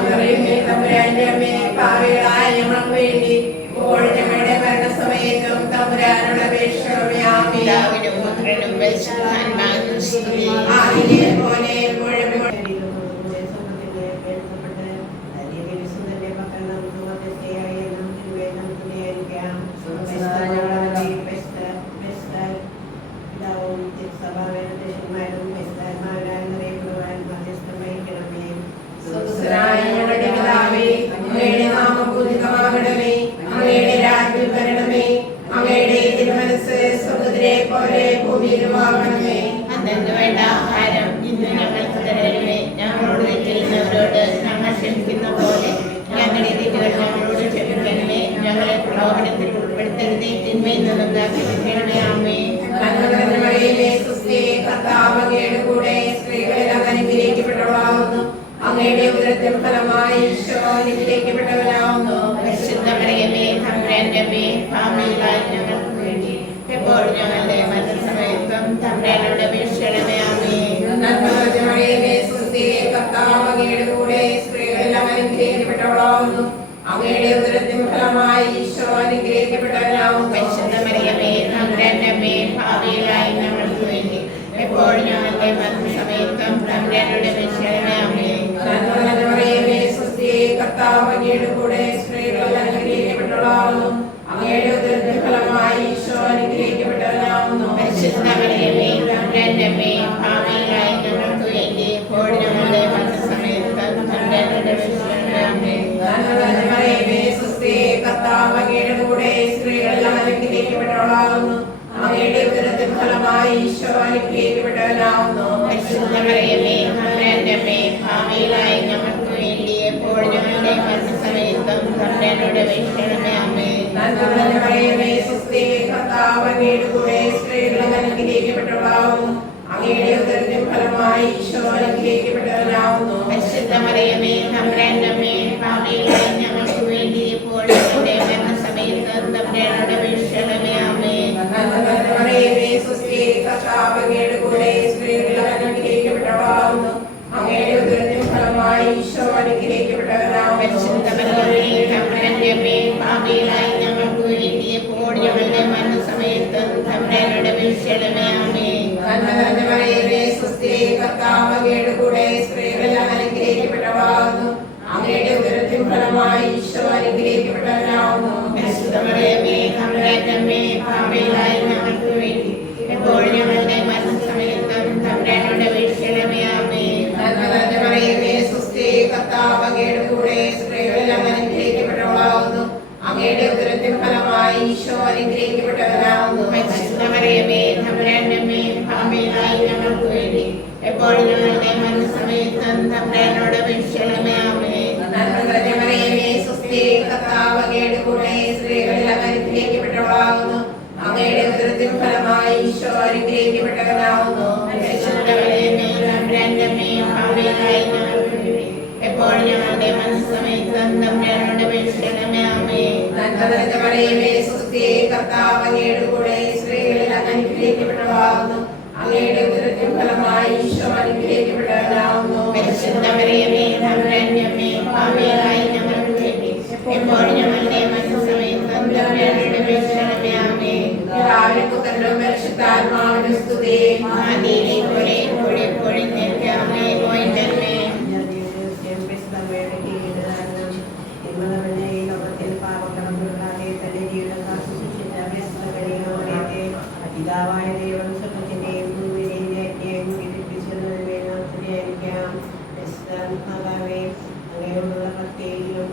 മറിയമേ, തമ്പുരാന്റെ അമ്മേ, പാപികളായ ഞങ്ങൾക്ക് വേണ്ടി ഇപ്പോഴും ഞങ്ങളുടെ മരണസമയത്തും തമ്പുരാനോട് അപേക്ഷിക്കണമേ. ആമേൻ. പിതാവിനും പുത്രനും പരിശുദ്ധാത്മാവിനും സ്തുതി. ആദിയിലെ പോലെ എപ്പോഴും സ്വതന്ത്രനായ ഞങ്ങളുടെ പിതാവേ, അങ്ങയുടെ നാമം പൂജിതമാകണമേ. അങ്ങയുടെ രാജ്യം വരണമേ. അങ്ങയുടെ തിരുമനസ്സ് സ്വർഗ്ഗത്തിലെ പോലെ ഭൂമിയിലുമാകണമേ. അന്നു വേണ്ട ആഹാരം ഇന്ന് ഞങ്ങൾക്ക് തരണമേ. ഞങ്ങളോട് ചെയ്യുന്നവരോട് ഞങ്ങൾ ക്ഷമിക്കുന്ന പോലെ ഞങ്ങളുടെ തെറ്റുകൾ ഞങ്ങളോട് ക്ഷമിക്കണമേ. ഞങ്ങളെ പ്രലോഭനത്തിൽ ഉൾപ്പെടുത്തരുതേ. തിന്മയിൽ നിന്നും കാത്തിരിക്കണമേ. ആമേൻ. നന്മ നിറഞ്ഞ മറിയമേ, സ്വസ്തി, കർത്താവ് അങ്ങയുടെ കൂടെ സ്ത്രീകളെല്ലാം അനുഗ്രഹിക്കപ്പെട്ടവളാകുന്നു. അങ്ങയുടെ ഉദരത്തിൻ ഫലമായി ഈശോ അനുഗ്രഹിക്കപ്പെട്ടവനാകുന്നു. പരിശുദ്ധ മറിയമേ, തമ്പുരാന്റെ അമ്മേ, പാപികളായ ഞങ്ങൾക്ക് വേണ്ടി എപ്പോഴും ഞങ്ങളുടെ മരണസമയത്തും തമ്പുരാനോട് അപേക്ഷിക്കണമേ. ആമേൻ. നന്മ നിറഞ്ഞ മറിയമേ, സ്വസ്തി, കർത്താവ് അങ്ങയുടെ കൂടെ സ്ത്രീകളെല്ലാം അനുഗ്രഹിക്കപ്പെട്ടവളാകുന്നു. അങ്ങയുടെ ഉദരത്തിൻ ഫലമായി ഈശോ അനുഗ്രഹിക്കപ്പെട്ടവനാകുന്നു. പരിശുദ്ധ മറിയമേ തമ്പുരാന്റെ അമ്മേ, ഭാവിയിലായി ഞങ്ങൾക്ക് വേണ്ടി എപ്പോഴും ഞങ്ങളുടെ മരണസമയത്തും തമ്പുരാനോട് അപേക്ഷിക്കണമേ. ആമേൻ. നന്മ നിറഞ്ഞ മറിയമേ, സ്വസ്തി, കർത്താവ് അങ്ങയുടെ കൂടെ, സ്ത്രീകൾ അനുഗ്രഹിക്കപ്പെട്ടവളാകുന്നു. അങ്ങയുടെ ഉദരത്തിൻ ഫലമായി ഈശോ അനുഗ്രഹിക്കപ്പെട്ടവനാകുന്നു. പരിശുദ്ധ മറിയമേ തമ്പുരാന്റെ അമ്മേ, ഭാവിയിലായി ഞങ്ങൾക്ക് വേണ്ടി എപ്പോഴും ഞങ്ങളുടെ മരണസമയത്തും തമ്പുരാനോട് അപേക്ഷിക്കണമേ. ആമേൻ. നന്മ നിറഞ്ഞ മറിയമേ, സ്വസ്തി, കർത്താവ് അങ്ങയുടെ കൂടെ, സ്ത്രീകൾ അനുഗ്രഹിക്കപ്പെട്ടവളാകുന്നു. അങ്ങയുടെ ഉദരത്തിൻ ഫലമായി ഈശോ അനുഗ്രഹിക്കപ്പെട്ടവനാകുന്നു. പരിശുദ്ധ മറിയമേ തമ്പുരാന്റെ അമ്മേ, ഭാവിയിലായി ഞങ്ങൾക്ക് വേണ്ടി എപ്പോഴും ഞങ്ങളുടെ മരണസമയത്തും തമ്പുരാനോട് അപേക്ഷിക്കണമേ. ആമേൻ. നന്മ നിറഞ്ഞ മറിയമേ, സ്വസ്തി, കർത്താവ് അങ്ങയുടെ കൂടെ, സ്ത്രീകൾ അനുഗ്രഹിക്കപ്പെട്ടവളാകുന്നു. അങ്ങയുടെ ഉദരത്തിൻ ഫലമായി ഈശോ അനുഗ്രഹിക്കപ്പെട്ടവനാകുന്നു. പരിശുദ്ധ മറിയമേ തമ്പുരാന്റെ അമ്മേ, ഭാവിയിലായി ഞങ്ങൾക്ക് വേണ്ടി എപ്പോഴും ഞങ്ങളുടെ മരണസമയത്തും തമ്പുരാനോട് അപേക്ഷിക്കണമേ. ആമേൻ. നന്മ നിറഞ്ഞ മറിയമേ, സ്വസ്തി, കർത്താവ് അങ്ങയുടെ കൂടെ, സ്ത്രീകൾ അനുഗ്രഹിക്കപ്പെട്ടവളാകുന്നു. അങ്ങയുടെ ഉദരത്തിൻ ഫലമായി ഈശോ അനുഗ്രഹിക്കപ്പെട്ടവനാകുന്നു. പരിശുദ്ധ മറിയമേ തമ്പുരാന്റെ അമ്മേ, ഭാവിയിലായി ഞങ്ങൾക്ക് വേണ്ടി എപ്പോഴും ഞങ്ങളുടെ മരണസമയത്തും തമ്പുരാനോട് അപേക്ഷിക്കണമേ. ആമേൻ. നന്മ നിറഞ്ഞ മറിയമേ, സ്വസ്തി, കർത്താവ് അങ്ങയുടെ കൂടെ, സ്ത്രീകൾ അനുഗ്രഹിക്കപ്പെട്ടവളാകുന്നു. അങ്ങയുടെ ഉദരത്തിൻ ഫലമായി ഈശോ അനുഗ്രഹിക്കപ്പെട്ടവനാകുന്നു. പരിശുദ്ധ മറിയമേ തമ്പുരാന്റെ അമ്മേ, ഭാവിയിലായി ഞങ്ങൾക്ക് വേണ്ടി എപ്പോഴും ഞങ്ങളുടെ മരണസമയത്തും തമ്പുരാനോട് അപേക്ഷിക്കണമേ. ആമേൻ. നന്മ നിറഞ്ഞ മറിയമേ, സ്വസ്തി, കർത്താവ് അങ്ങയുടെ കൂടെ, സ്ത്രീകൾ അനുഗ്രഹിക്കപ്പെട്ടവളാകുന്നു. അങ്ങയുടെ ഉദരത്തിൻ ഫലമായി ഈശോ അനുഗ്രഹിക്കപ്പെട്ടവനാകുന്നു. പരിശുദ്ധ മറിയമേ തമ്പുരാന്റെ അമ്മേ, ഭാവിയിലായി ഞങ്ങൾക്ക് വേണ്ടി എപ്പോഴും ഞങ്ങളുടെ മരണസമയത്തും തമ്പുരാനോട് അപേക്ഷിക്കണമേ. ആമേൻ. നന്മ നിറഞ്ഞ മറിയമേ, സ്വസ്തി, കർത്താവ് അങ്ങയുടെ കൂടെ, സ്ത്രീകൾ അനുഗ്രഹിക്കപ്പെട്ടവളാകുന്നു. അങ്ങയുടെ ഉദരത്തിൻ ഫലമായി ഈശോ അനുഗ്രഹിക്കപ്പെട്ടവനാകുന്നു. പരിശുദ്ധ മറിയമേ തമ്പുരാന്റെ അമ്മേ, ഭാവിയിലായി ഞങ്ങൾക്ക് വേണ്ടി എപ്പോഴും ഞങ്ങളുടെ മരണസമയത്തും തമ്പുരാനോട് അപേക്ഷിക്കണമേ. ആമേൻ. നന്മ നിറഞ്ഞ മറിയമേ, സ്വസ്തി, കർത്താവ് അങ്ങയുടെ കൂടെ, സ്ത്രീകൾ അനുഗ്രഹിക്കപ്പെട്ടവളാകുന്നു. അങ്ങയുടെ ഉദരത്തിൻ ഫലമായി ഈശോ അനുഗ്രഹിക്കപ്പെട്ടവനാകുന്നു. പരിശുദ്ധ മറിയമേ തമ്പുരാന്റെ അമ്മേ, ഭാവിയിലായി ഞങ്ങൾക്ക് വേണ്ടി എപ്പോഴും ഞങ്ങളുടെ മരണസമയത്തും തമ്പുരാനോട് അപേക്ഷിക്കണമേ. ആമേൻ. പിതാവിനും പുത്രനും പരിശുദ്ധാത്മാവിനും സ്തുതി. ആദിയിലെ പോലെ എപ്പോഴും എപ്പോഴും എന്നേക്കും. ആമേൻ. ഓയിന്റർമേ പിതാവായ ദൈവം സ്വപ്നത്തിന്റെയും ഭൂമിയുടെയും യജ്ഞം വിധിപ്പിച്ചതായിരിക്കാം. അങ്ങനെയുള്ള ഭക്തിയിലും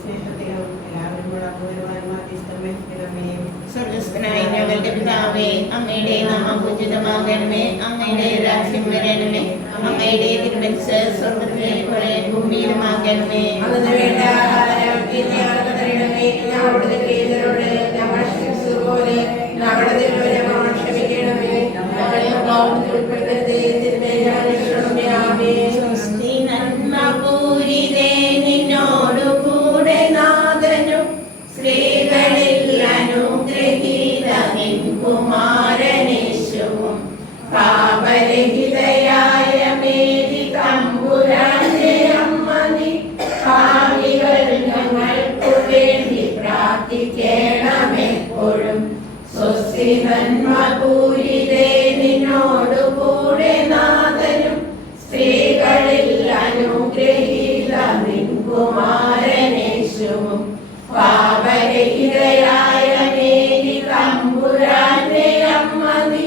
സ്നേഹത്തിലും എല്ലാവരും വരുവാൻ മാധ്യസ്ഥം വഹിക്കണമേ. സ്വർഗ്ഗസ്ഥനായ ഞങ്ങളുടെ പിതാവേ, അങ്ങയുടെ നാമം പൂജിതമാകണമേ. അങ്ങയുടെ രാജ്യം വരണമേ. അങ്ങയുടെ തിരുമനസ്സ് സ്വർഗ്ഗത്തിലെ പോലെ ഭൂമിയിലുമാകണമേ. അന്നു വേണ്ട ആഹാരം ഇന്ന് ഞങ്ങൾക്ക് തരണമേ. ഞങ്ങളുടെ തെറ്റുകാരോട് ഞങ്ങൾ ക്ഷമിച്ചതുപോലെ ഞങ്ങളുടെ തെറ്റുകൾ ഞങ്ങളോട് ക്ഷമിക്കണമേ. ഞങ്ങളെ പാപത്തിൽ ഉൾപ്പെടുത്തരുതേ, തിന്മയിൽ ഞങ്ങളെ രക്ഷിക്കണമേ. ആമേൻ. സ്വസ്തി നന്മപൂരിതേ, നിന്നോടു കൂടെ നാഥനും സ്ത്രീകളിൽ അനുഗ്രഹീത നിൻ കുമാരനേശുവും പാപരഹിതയായ മേരി തമ്പുരാന്റെ അമ്മ നീ ഭാവികൾ ഞങ്ങൾക്ക് വേണ്ടി പ്രാർത്ഥിക്കണമെപ്പോഴും. സ്വസ്തി നന്മപൂരിതേ, നിന്നോടു കൂടെ നാഥനും സ്ത്രീകളിൽ അനുഗ്രഹീത നിൻ കുമാരനേശുവും പാപരഹിതയായ മേരി തമ്പുരാന്റെ അമ്മ നീ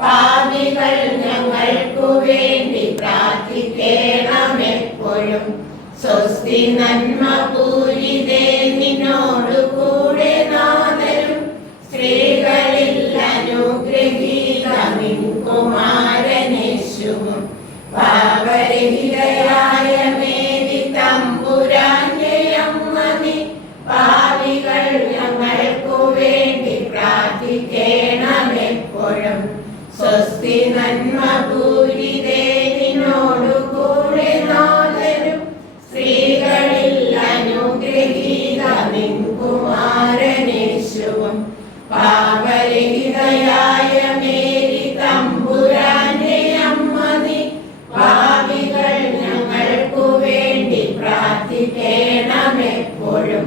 പാപികൾ ഞങ്ങൾക്കു വേണ്ടി പ്രാർത്ഥിക്കണമെപ്പോഴും. സ്വസ്തി നന്മപൂരിതേ, നിന്നോടു കൂടെ നാഥനും സ്ത്രീകളിൽ അനുഗ്രഹീത നിൻ കുമാരനേശുവും പാപരഹിതയായ മേരി തമ്പുരാന്റെ അമ്മ നീ പാപികൾ ഞങ്ങൾക്കു വേണ്ടി പ്രാർത്ഥിക്കണമെപ്പോഴും. സ്വസ്തി നന്മപൂരിതേ, നിന്നോടു കൂടെ നാഥനും സ്ത്രീകളിൽ അനുഗ്രഹീത നിൻ കുമാരനേശുവും പാപരഹിതയായ മേരി തമ്പുരാന്റെ അമ്മ നീ പാപികൾ ഞങ്ങൾക്കു വേണ്ടി പ്രാർത്ഥിക്കണമെപ്പോഴും.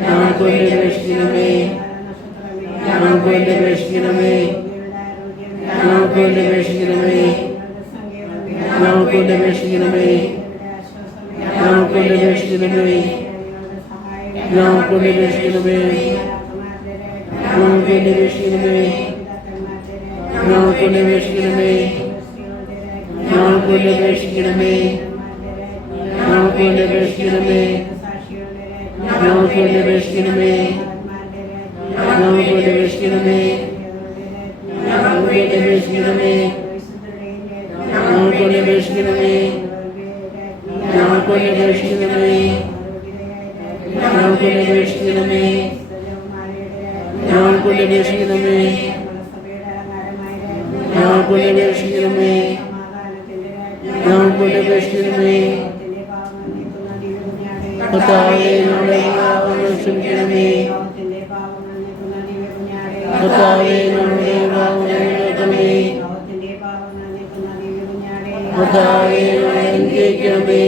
ഞങ്ങൾക്ക് വേണ്ടി അപേക്ഷിക്കണമേ. ഞങ്ങൾക്ക് വേണ്ടി അപേക്ഷിക്കണമേ. ഞങ്ങൾക്ക് വേണ്ടി അപേക്ഷിക്കണമേ. ഞങ്ങൾക്ക് വേണ്ടി അപേക്ഷിക്കണമേ. ഞങ്ങൾക്ക് വേണ്ടി അപേക്ഷിക്കണമേ. ഞങ്ങൾക്ക് വേണ്ടി അപേക്ഷിക്കണമേ. ഞങ്ങൾക്ക് വേണ്ടി അപേക്ഷിക്കണമേ. ഞങ്ങൾക്ക് വേണ്ടി അപേക്ഷിക്കണമേ. ഞങ്ങൾക്ക് വേണ്ടി അപേക്ഷിക്കണമേ. ഞങ്ങൾക്ക് വേണ്ടി അപേക്ഷിക്കണമേ. ഞങ്ങൾക്ക് വേണ്ടി അപേക്ഷിക്കണമേ. ഞങ്ങൾക്ക് വേണ്ടി അപേക്ഷിക്കണമേ. ഞങ്ങൾക്ക് വേണ്ടി അപേക്ഷിക്കണമേ. ഞങ്ങൾക്ക് വേണ്ടി അപേക്ഷിക്കണമേ. ഞങ്ങൾക്ക് വേണ്ടി അപേക്ഷിക്കണമേ. ഞങ്ങൾക്ക് വേണ്ടി അപേക്ഷിക്കണമേ. ഞങ്ങൾക്ക് വേണ്ടി അപേക്ഷിക്കണമേ. ഞങ്ങൾക്ക് വേണ്ടി അപേക്ഷിക്കണമേ. ഞങ്ങൾക്ക് വേണ്ടി അപേക്ഷിക്കണമേ. കർത്താവേ, ഞങ്ങളുടെ പാപങ്ങൾ ക്ഷമിക്കണമേ. കർത്താവേ, ഞങ്ങളുടെ പാപങ്ങൾ കേൾക്കണമേ. കർത്താവേ, ഞങ്ങളെ അനുഗ്രഹിക്കണമേ.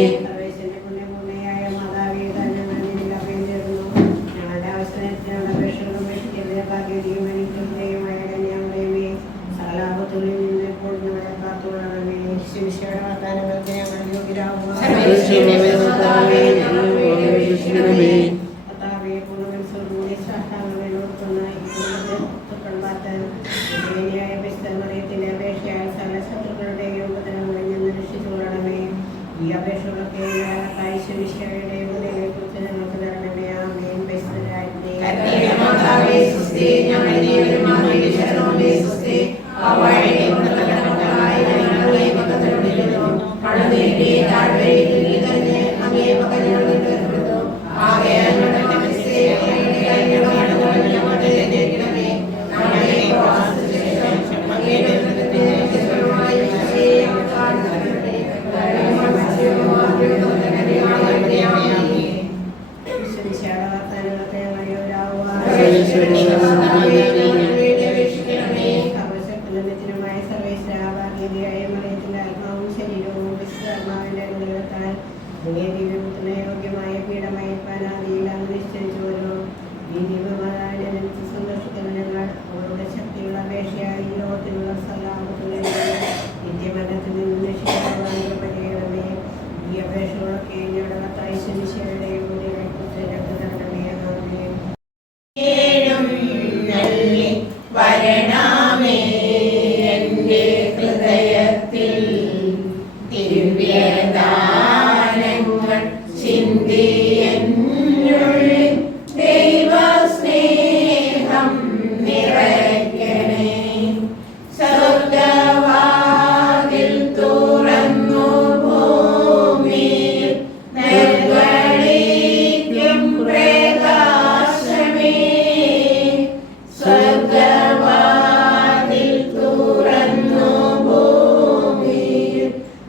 വരണമേ എൻ്റെ ഹൃദയത്തിൽ ദിവ്യദാനങ്ങൾ ചിന്തിയെന്നുള്ളിൽ ദൈവസ്നേഹം നിറയ്ക്കണേ. സ്വർഗ്ഗവാതിൽ തുറന്നു ഭൂമിയിൽ നൽകണിക്കും പ്രകാശമേ. സ്വർഗ്ഗവാതിൽ തുറന്നു ഭൂമിയിൽ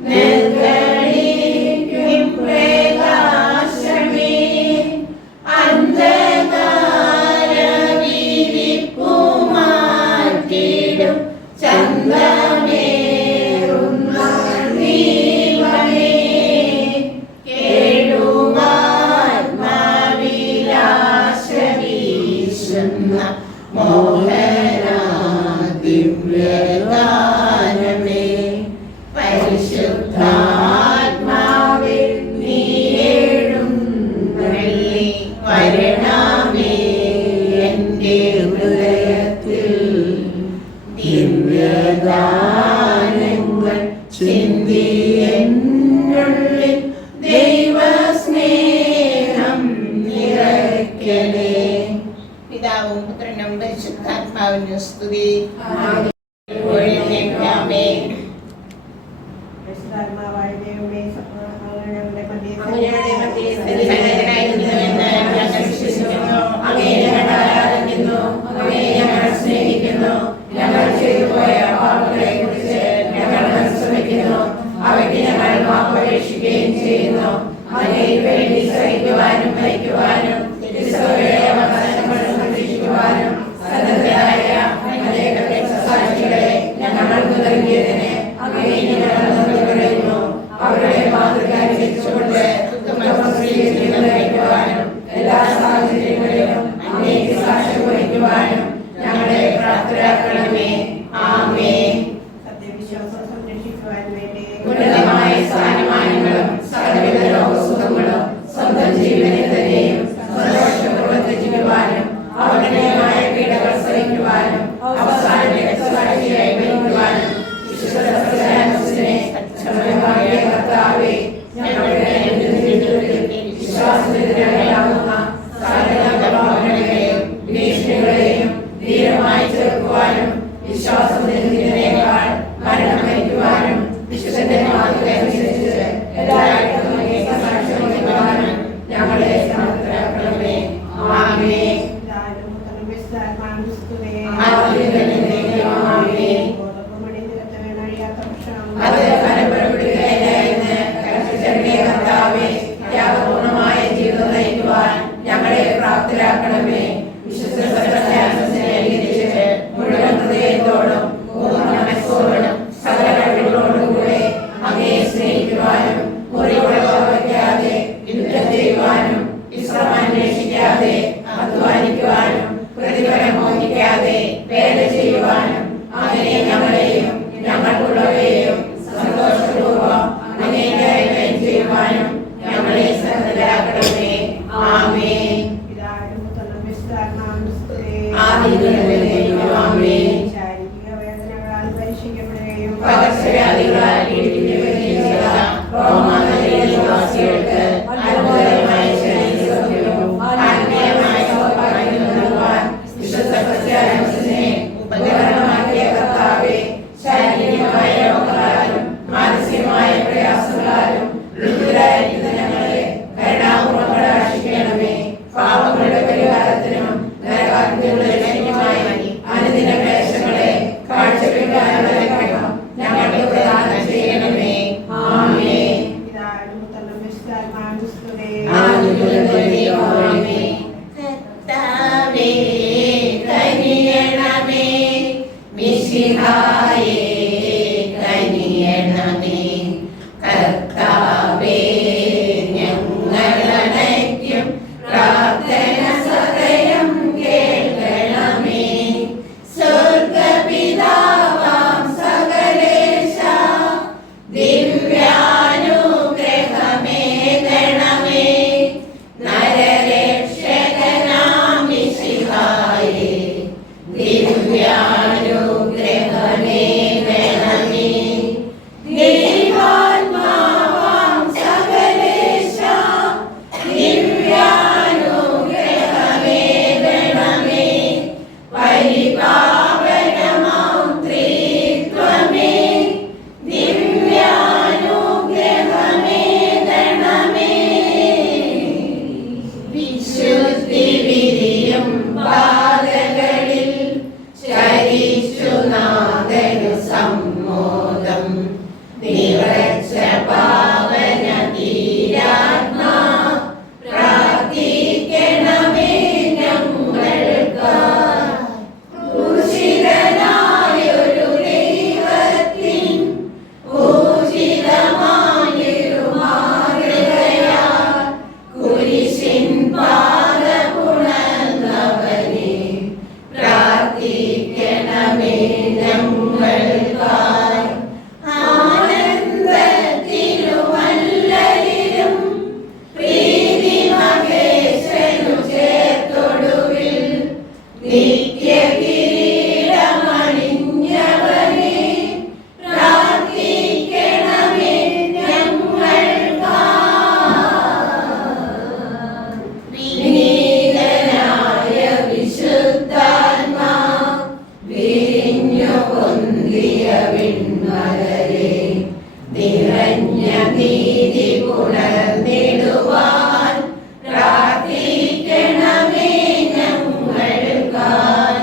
നൽകണിക്കും പ്രകാശമേ. അന്ധകാരവിരിപ്പു മാറ്റിടും ചന്ദ്രമേറുന്ന ദീപമേ. കേഴുമാത്മാവിലാശവീശുന്ന മോഹനാ ദിവ്യഗാനമേ. പരിശുദ്ധാത്മാവേ നീയെഴുന്നള്ളി വരണമേ എൻ്റെ ഹൃദയത്തിൽ. ദിവ്യഗാനങ്ങൾ ചിന്തിയെന്നുള്ളിൽ ദൈവസ്നേഹം നിറയ്ക്കണേ. പിതാവും പുത്രനും പരിശുദ്ധാത്മാവിനും സ്തുതി. ആമേൻ. സന്നിധനായിരിക്കുന്നുവെന്ന് ഞങ്ങൾ വിശ്വസിക്കുന്നു. അങ്ങയെ ഞങ്ങൾ ആരാധിക്കുന്നു. അങ്ങയെ ഞങ്ങൾ സ്നേഹിക്കുന്നു. ഞങ്ങൾ ചെയ്തുപോയ പാപങ്ങളെക്കുറിച്ച് ഞങ്ങൾ മനസ്സുവെക്കുന്നു. അവയ്ക്ക് ഞങ്ങൾ മാപ്പപേക്ഷിക്കുകയും ചെയ്യുന്നു. അങ്ങയിൽ വേണ്ടി സഹിക്കുവാനും മരിക്കുവാനും തിരുസഭയുടെ അവസാനങ്ങൾ സംരക്ഷിക്കുവാനും സന്നദ്ധരായ അനേക രക്തസാക്ഷികളെ അങ്ങേക്ക് സാക്ഷ്യം വഹിക്കുവാനും ഞങ്ങളെ പ്രാപ്തരാക്കണമേ. ആമേൻ. സത്യവിശ്വാസം സംരക്ഷിക്കുവാൻ വേണ്ടി ഉന്നതമായ സ്ഥാനമാനങ്ങളും സകലവിധ ലോകസുഖങ്ങളും സ്വന്തം ജീവനെ തന്നെയും സന്തോഷപൂർവ്വം ത്യജിക്കുവാനും അവഗണനീയമായ പീഡകൾ സഹിക്കുവാനും അവസാനം രക്തസാക്ഷിയായി മരിക്കുവാനും വിശുദ്ധ സത്യാനുസരിനെ ക്ഷമയോടെ കർത്താവേ, ഞങ്ങളുടെ വിശ്വാസത്തിനെതിരാകുന്ന സകല പ്രലോഭനങ്ങളെയും ഭീഷണികളെയും ധീരമായി ചെറുക്കുവാനും വിശ്വാസത്തിനേക്കാൾ മരണം വഹിക്കുവാനും വിശുദ്ധന്റെ മാതൃകയനുസരിച്ച് എല്ലായിടത്തും അങ്ങേക്ക് സാക്ഷ്യം വഹിക്കുവാനും ഞങ്ങളെ സമർത്ഥരാക്കണമേ. ആമേൻ. പിതാവിനും പുത്രനും പരിശുദ്ധാത്മാവിനും സ്തുതി. ആമേൻ. ഗോതമ്പുമണി നിലത്ത് വീണഴിയാത്ത വൃക്ഷം അത് ഫലപ്പെടുകയില്ല എന്ന് കർത്താവേ, കർത്താവേ, ത്യാഗപൂർണമായ ജീവിതം നയിക്കുവാൻ ഞങ്ങളെ പ്രാപ്തരാക്കണമേ. വിശുദ്ധ സത്യാനുസരിനെ അനുകരിച്ച് മുഴുവൻ ഹൃദയത്തോടും പൂർണ്ണ മനസ്സോടും സകല കഴിവുകളോടും കൂടെ അങ്ങയെ സ്നേഹിക്കുവാനും മുറിവുകൾ വയ്ക്കാതെ യുദ്ധം ചെയ്യുവാനും വിശ്രമന്വേഷിക്കാതെ അധ്വാനിക്കുവാനും പ്രതിഫലം മോഹിക്കാതെ വേല ചെയ്യുവാനും അങ്ങനെ ഞങ്ങളെയും ഞങ്ങൾക്കുള്ളവയെയും സന്തോഷപൂർവ്വം അങ്ങേയ്ക്കായി വ്യയം ചെയ്യുവാനും ഞങ്ങളെ സന്നദ്ധരാക്കണമേ. ആമേൻ. പിതാവിനും പുത്രനും പരിശുദ്ധാത്മാവിനും സ്തുതി. ആമേൻ. ശാരീരിക വേദനകളാൽ പരീക്ഷിക്കപ്പെടുകയും പകർച്ചവ്യാധികളാൽ പീഡിപ്പിക്കപ്പെടുകയും ചെയ്ത റോമാനഗരിയിലെ നിവാസികൾക്ക് അത്ഭുതകരമായ ശരീരസൗഖ്യവും ആത്മീയമായ സൗഭാഗ്യവും നൽകുവാൻ വിശുദ്ധ സത്യാനുസരിനെ ഉപകരണമാക്കിയ കർത്താവേ, ശാരീരികമായ രോഗങ്ങളാലും മാനസികമായ പ്രയാസങ്ങളാലും വൃദ്ധരായിരിക്കുന്ന ഞങ്ങളെ കരുണാപൂർവ്വം കടാക്ഷിക്കണമേ. പാപങ്ങളുടെ പരിഹാരത്തിനും നരകാഗ്നിയുടെ രക്ഷയ്ക്കുമായി അനുദിന ക്ലേശങ്ങളെ കാഴ്ചവെക്കാനുള്ള അനുഗ്രഹം ഞങ്ങൾക്ക് പ്രദാനം ചെയ്യണമേ. ആമേൻ. പിതാവിനും പുത്രനും പരിശുദ്ധാത്മാവിനും സ്തുതി. ആമേൻ. കർത്താവേ, കനിയണമേ. മിശിഹായേ, കനിയണമേ. കർത്താവേ, ഞങ്ങളണയ്ക്കും പ്രാർത്ഥന സദയം കേൾക്കണമേ. സ്വർഗ്ഗപിതാവാം സകലേശ, ദിവ്യാനുഗ്രഹമേകണമേ. നരരക്ഷകനാം മിശിഹായേ, ദിവ്യാനുഗ്രഹമേകണമേ. ദൈവാത്മാവാം സകലേശ, ദിവ്യാനുഗ്രഹമേകണമേ. പരിപാവനമാം ത്രിത്വമേ, ദിവ്യാനുഗ്രഹമേകണമേ. വിശുദ്ധി വിരിയും പാതകളിൽ ചരിച്ചു നാഥനു സമ്മോദം. നിറച്ച പാവന ധീരാത്മാ, പ്രാർത്ഥിക്കണമേ ഞങ്ങൾക്കായി. ക്രൂശിതനായൊരു ദൈവത്തിൻ പൂജിതമായൊരു മാതൃകയാൽ കുരിശിൻ പാദപുണർന്നവനെ പ്രാർത്ഥിക്കണമേ ഞങ്ങൾക്കായി. ആനന്ദത്തിരുവല്ലരിലും പ്രീതി മഹേശനു ചേർത്തൊടുവിൽ നിത്യകിരീടമണിഞ്ഞവനെ പ്രാർത്ഥിക്കണമേ ഞങ്ങൾക്കായി. വിനീതനായ വിശുദ്ധാത്മാ, വിരിഞ്ഞു പൊന്തിയ വിൺമലരെ, നിറഞ്ഞ നീതി പുണർന്നിടുവാൻ പ്രാർത്ഥിക്കണമേ ഞങ്ങൾക്കായി.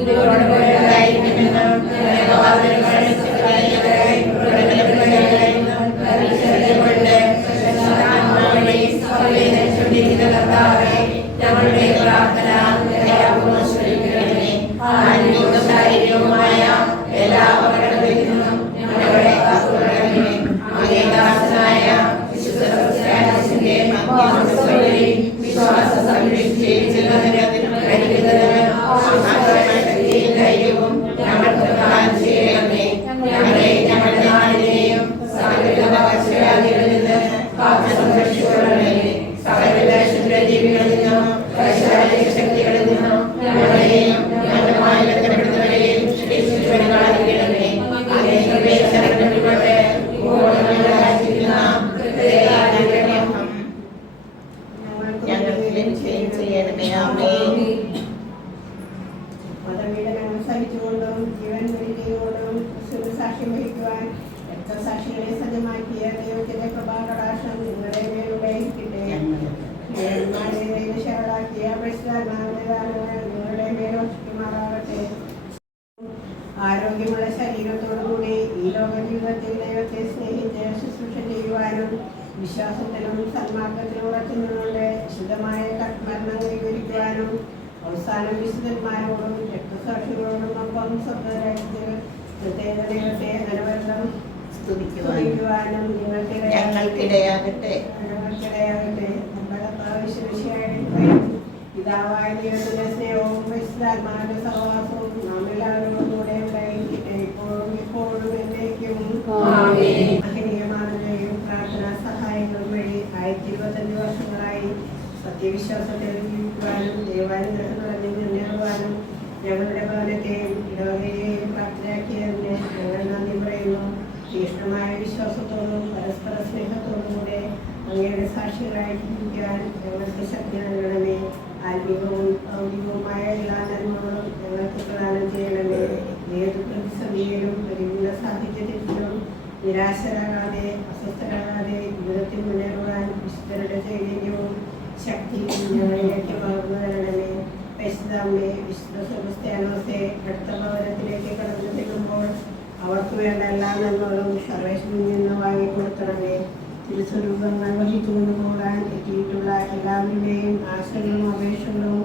ഇതോടെ പോയതായിരിക്കുമെന്നും ഞങ്ങളുടെ വാതിലുകൾ കളയുന്നവരായി പ്രകടനപ്പെടുകയായിരുന്നു പരിശോധനകൊണ്ട് കർത്താവേ ഞങ്ങളുടെ പ്രാർത്ഥന ദയാപൂർവ്വം സ്വീകരിക്കണമേ. ആത്മീയവുമായ എല്ലാ അപകടങ്ങളിൽ നിന്നും ഞങ്ങളെ കാത്തുകൊള്ളണമേ. അങ്ങേ ദാസനായ വിശുദ്ധ സെബാസ്റ്റ്യാനോസിന്റെ മാധ്യസ്ഥതയിൽ വിശ്വാസ സംരക്ഷിക്കുന്നതിന് ശക്തിയും ധൈര്യവും ഞങ്ങൾക്ക് പ്രദാനം ചെയ്യണമേ. ഞങ്ങളെ ഞങ്ങളുടെ നാടിനെയും സകലവിധ പകർച്ചവ്യാധികളിൽ നിന്ന് കാത്തു സംരക്ഷിക്കണമേ. സകലവിധ ക്ഷുദ്രജീവികളിൽ നിന്നും പൈശാചിക ശക്തികളിൽ നിന്നും ഞങ്ങളെയും ഞങ്ങളുമായി ബന്ധപ്പെടുന്നവരെയും രക്ഷിച്ചുകൊള്ളണമേ. അങ്ങേ കൃപയിൽ ശരണപ്പെട്ടുകൊണ്ട് ഞങ്ങളെ ആരാധിക്കുന്ന കൃപയായിരിക്കണം. ഞങ്ങൾക്ക് ചെയ്യണമേ. ആമേൻ. മതപീഡനങ്ങൾ സഹിച്ചുകൊണ്ടും ജീവൻ വെടികൊണ്ടും സാക്ഷ്യം വഹിക്കുവാൻ രക്തസാക്ഷികളെ സജ്ജമാക്കിയ ദൈവത്തിന്റെ കൃപാകടാക്ഷം നിങ്ങളുടെ മേലുണ്ടായിരിക്കട്ടെ. ശേഷാക്കിയ നിങ്ങളുടെ മേലോഷിക്കുമാറാകട്ടെ. ആരോഗ്യമുള്ള ശരീരത്തോടുകൂടി ഈ ലോക ജീവിതത്തിൽ ദൈവത്തെ സ്നേഹിച്ച് ശുശ്രൂഷ ചെയ്യുവാനും വിശ്വാസത്തിലും സന്മാർഗത്തിലും ഉറച്ചുനിന്നുകൊണ്ട് ശുദ്ധമായ മരണം കൈവരിക്കുവാനും അവസാനം വിശുദ്ധന്മാരോടും രക്തസാക്ഷികളോടും ഒപ്പം സ്വന്തരാജ്യത്തിൽ പ്രത്യേക ദൈവത്തെ അനവരതം സ്തുതിക്കുവാനും ഞങ്ങൾക്കിടയാകട്ടെ. പിതാവായ ദൈവത്തിന്റെ സ്നേഹവും പരിശുദ്ധാത്മാവിന്റെ സഹവാസവും നാം എല്ലാവരോടും കൂടെ ഉണ്ടായിരിക്കട്ടെ, ഇപ്പോഴും എപ്പോഴും എന്നേക്കും. മഹനീയമാണെങ്കിലും പ്രാർത്ഥനാ സഹായങ്ങൾ വഴി 1025 വർഷങ്ങളായി സത്യവിശ്വാസത്തിൽ ജീവിക്കുവാനും ദൈവാനുഗ്രഹം നിറഞ്ഞു മുന്നേറുവാനും ഞങ്ങളുടെ ഭവനത്തെയും ഇടവകയെയും പ്രാപ്തരാക്കിയതിന് ഞങ്ങൾ നന്ദി പറയുന്നു. തീക്ഷ്ണമായ വിശ്വാസത്തോടും പരസ്പര സ്നേഹത്തോടും കൂടെ അങ്ങയുടെ സാക്ഷികളായി ജീവിക്കാൻ ഞങ്ങൾക്ക് ശക്തി നൽകണമേ. ആത്മീയവും ഭൗതികവുമായ എല്ലാ നന്മകളും ഞങ്ങൾക്ക് പ്രദാനം ചെയ്യണമേ. ഏത് പ്രതിസന്ധിയിലും പ്രതികൂല സാഹചര്യത്തിലും നിരാശരാകാതെ അസ്വസ്ഥരാകാതെ ജീവിതത്തിൽ മുന്നേറുവാൻ വിശുദ്ധരുടെ ചൈതന്യവും ശക്തിയും ഞങ്ങളിലേക്ക് പകർന്നു തരണമേ. പരിശുദ്ധമ്മേ, വിശുദ്ധ സെബാസ്റ്റ്യാനോസെ അടുത്ത ഭവനത്തിലേക്ക് കടന്നു ചെല്ലുമ്പോൾ അവർക്ക് വേണ്ട എല്ലാ നന്മകളും സർവേശ്വരിൽ നിന്ന് വാങ്ങിക്കൊടുക്കണമേ. തിരുസ്വരൂപങ്ങൾ വഹിച്ചുകൊണ്ട് പോകാൻ എത്തിയിട്ടുള്ള എല്ലാവരുടെയും ആശകളും അപേക്ഷകളും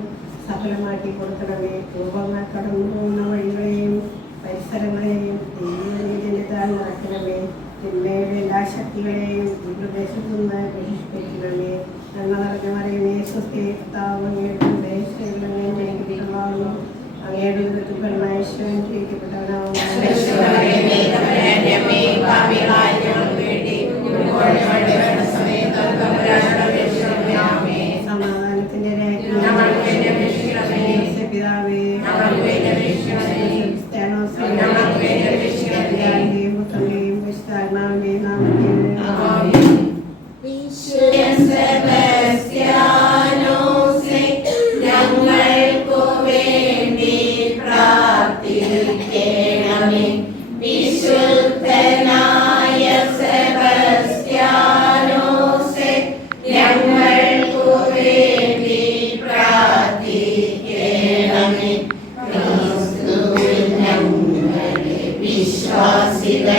സഫലമാക്കി കൊടുക്കണമേ. രൂപങ്ങൾ കടന്നു പോകുന്ന വഴികളെയും പരിസരങ്ങളെയും ദൈവനിതാൽ നടക്കണമേ. തിന്മയുടെ എല്ലാ ശക്തികളെയും ഈ പ്രദേശത്തു നിന്ന് ബഹിഷ്കരിക്കണമേ. ഞങ്ങൾ അറിഞ്ഞ മറിയമേ സ്വസ്തി, കർത്താവ് അങ്ങയുടെ ജനിക്കപ്പെട്ടവളാകുന്നു. അങ്ങയുടെ ഋതുക്കളുമായി ഈശോൻ ജയിക്കപ്പെട്ടവനാകുന്നു. സമാധാനത്തിന്റെ പിതാവേ, പുത്രന്റെയും വിശുദ്ധാത്മാവിന്റെയും നാമത്തിൽ ഞങ്ങൾക്കു വേണ്ടി പ്രാർത്ഥിക്കണമേ. വിശുദ്ധനായ സെബാസ്റ്റ്യാനോസേ ഞങ്ങൾക്കു വേണ്ടി പ്രാർത്ഥിക്കണമേ. ക്രിസ്തുവിൽ ഞങ്ങളെ വിശ്വാസികളാക്കുവാൻ